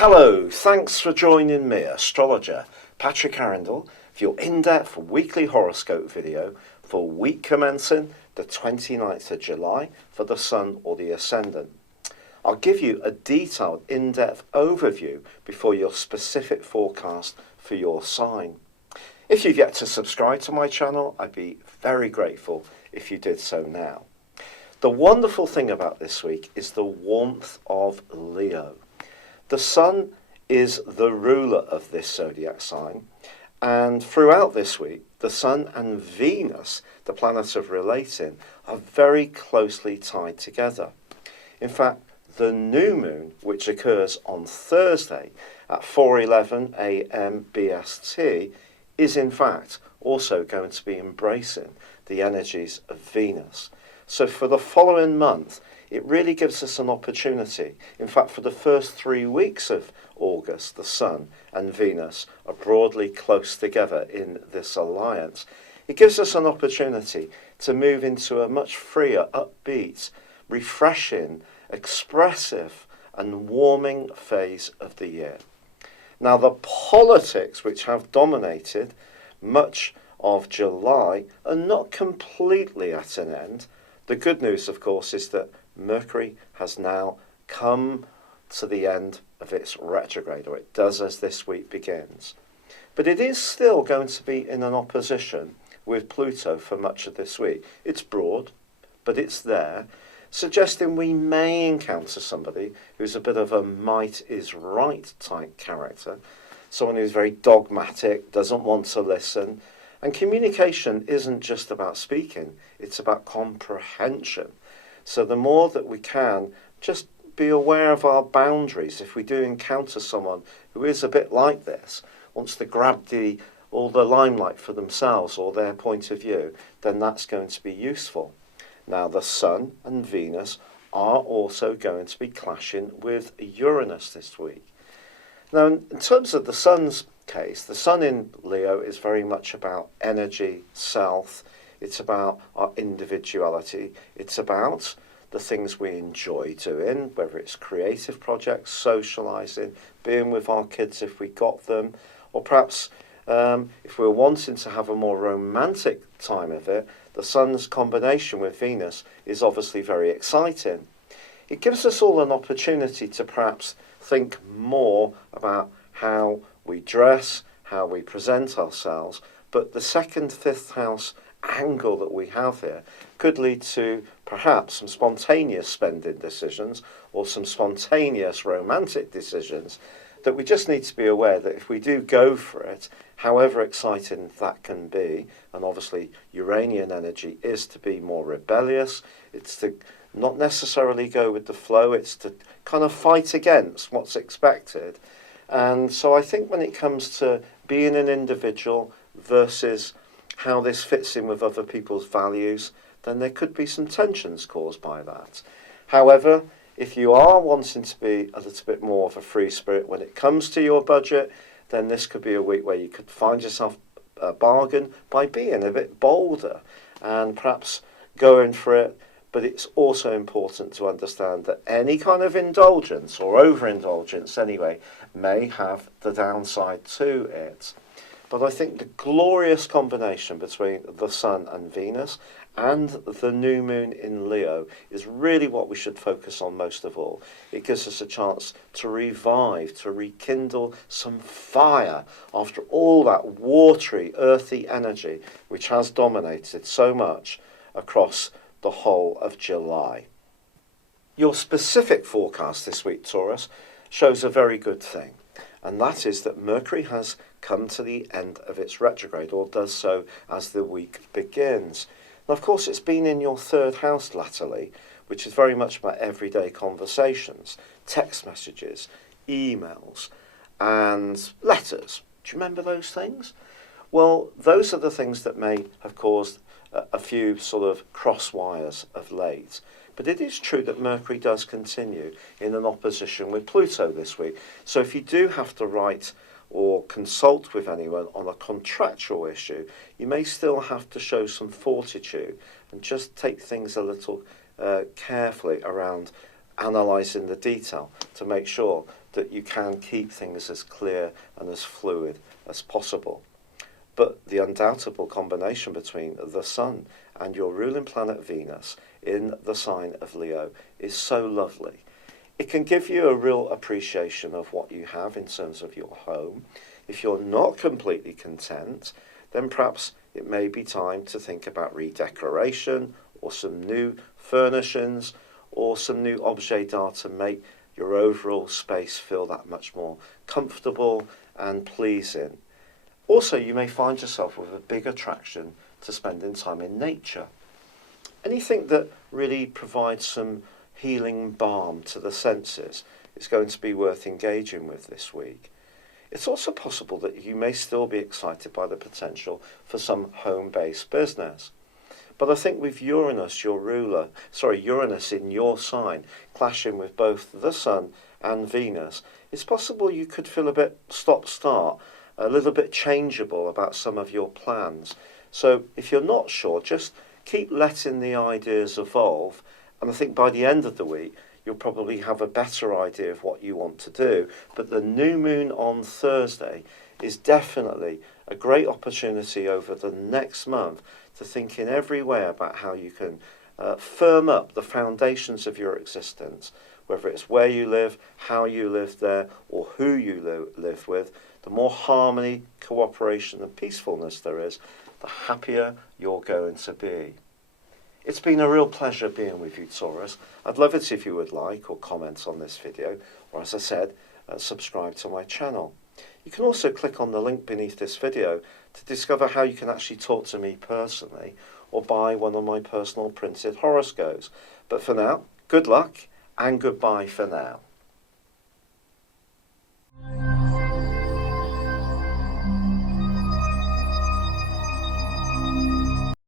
Hello, thanks for joining me, astrologer Patrick Arundell, for your in-depth weekly horoscope video for week commencing the 29th of July for the Sun or the Ascendant. I'll give you a detailed, in-depth overview before your specific forecast for your sign. If you've yet to subscribe to my channel, I'd be very grateful if you did so now. The wonderful thing about this week is the warmth of Leo. The Sun is the ruler of this zodiac sign, and throughout this week, the Sun and Venus, the planet of relating, are very closely tied together. In fact, the new moon, which occurs on Thursday at 4:11 a.m. BST, is in fact also going to be embracing the energies of Venus. So for the following month, it really gives us an opportunity. In fact, for the first 3 weeks of August, the Sun and Venus are broadly close together in this alliance. It gives us an opportunity to move into a much freer, upbeat, refreshing, expressive and warming phase of the year. Now, the politics which have dominated much of July are not completely at an end. The good news, of course, is that Mercury has now come to the end of its retrograde, or it does as this week begins. But it is still going to be in an opposition with Pluto for much of this week. It's broad, but it's there, suggesting we may encounter somebody who's a bit of a might is right type character, someone who's very dogmatic, doesn't want to listen. And communication isn't just about speaking, it's about comprehension. So the more that we can just be aware of our boundaries, if we do encounter someone who is a bit like this, wants to grab all the limelight for themselves or their point of view, then that's going to be useful. Now, the Sun and Venus are also going to be clashing with Uranus this week. Now, in terms of the Sun's case, the Sun in Leo is very much about energy, self. It's about our individuality. It's about the things we enjoy doing, whether it's creative projects, socialising, being with our kids if we got them, or perhaps if we're wanting to have a more romantic time of it, the Sun's combination with Venus is obviously very exciting. It gives us all an opportunity to perhaps think more about how we dress, how we present ourselves, but the second, fifth house angle that we have here could lead to perhaps some spontaneous spending decisions or some spontaneous romantic decisions that we just need to be aware that if we do go for it, however exciting that can be, and obviously Uranian energy is to be more rebellious, it's to not necessarily go with the flow, it's to kind of fight against what's expected. And so I think when it comes to being an individual versus how this fits in with other people's values, then there could be some tensions caused by that. However, if you are wanting to be a little bit more of a free spirit when it comes to your budget, then this could be a week where you could find yourself a bargain by being a bit bolder and perhaps going for it. But it's also important to understand that any kind of indulgence, or overindulgence anyway, may have the downside to it. But I think the glorious combination between the Sun and Venus and the new moon in Leo is really what we should focus on most of all. It gives us a chance to revive, to rekindle some fire after all that watery, earthy energy which has dominated so much across the whole of July. Your specific forecast this week, Taurus, shows a very good thing, and that is that Mercury has come to the end of its retrograde, or does so as the week begins. Now, of course, it's been in your third house latterly, which is very much about everyday conversations, text messages, emails, and letters. Do you remember those things? Well, those are the things that may have caused a few sort of cross wires of late. But it is true that Mercury does continue in an opposition with Pluto this week. So if you do have to write or consult with anyone on a contractual issue, you may still have to show some fortitude and just take things a little carefully around analysing the detail to make sure that you can keep things as clear and as fluid as possible. But the undoubtable combination between the Sun and your ruling planet Venus in the sign of Leo is so lovely. It can give you a real appreciation of what you have in terms of your home. If you're not completely content, then perhaps it may be time to think about redecoration or some new furnishings or some new objet d'art to make your overall space feel that much more comfortable and pleasing. Also, you may find yourself with a big attraction to spending time in nature. Anything that really provides some healing balm to the senses is going to be worth engaging with this week. It's also possible that you may still be excited by the potential for some home-based business. But I think with Uranus in your sign, clashing with both the Sun and Venus, it's possible you could feel a bit stop-start, a little bit changeable about some of your plans. So if you're not sure, just keep letting the ideas evolve, and I think by the end of the week you'll probably have a better idea of what you want to do. But the new moon on Thursday is definitely a great opportunity over the next month to think in every way about how you can firm up the foundations of your existence, whether it's where you live, how you live there, or who you live with. The more harmony, cooperation and peacefulness there is, the happier you're going to be. It's been a real pleasure being with you, Taurus. I'd love it if you would like or comment on this video, or as I said, subscribe to my channel. You can also click on the link beneath this video to discover how you can actually talk to me personally or buy one of my personal printed horoscopes. But for now, good luck and goodbye for now.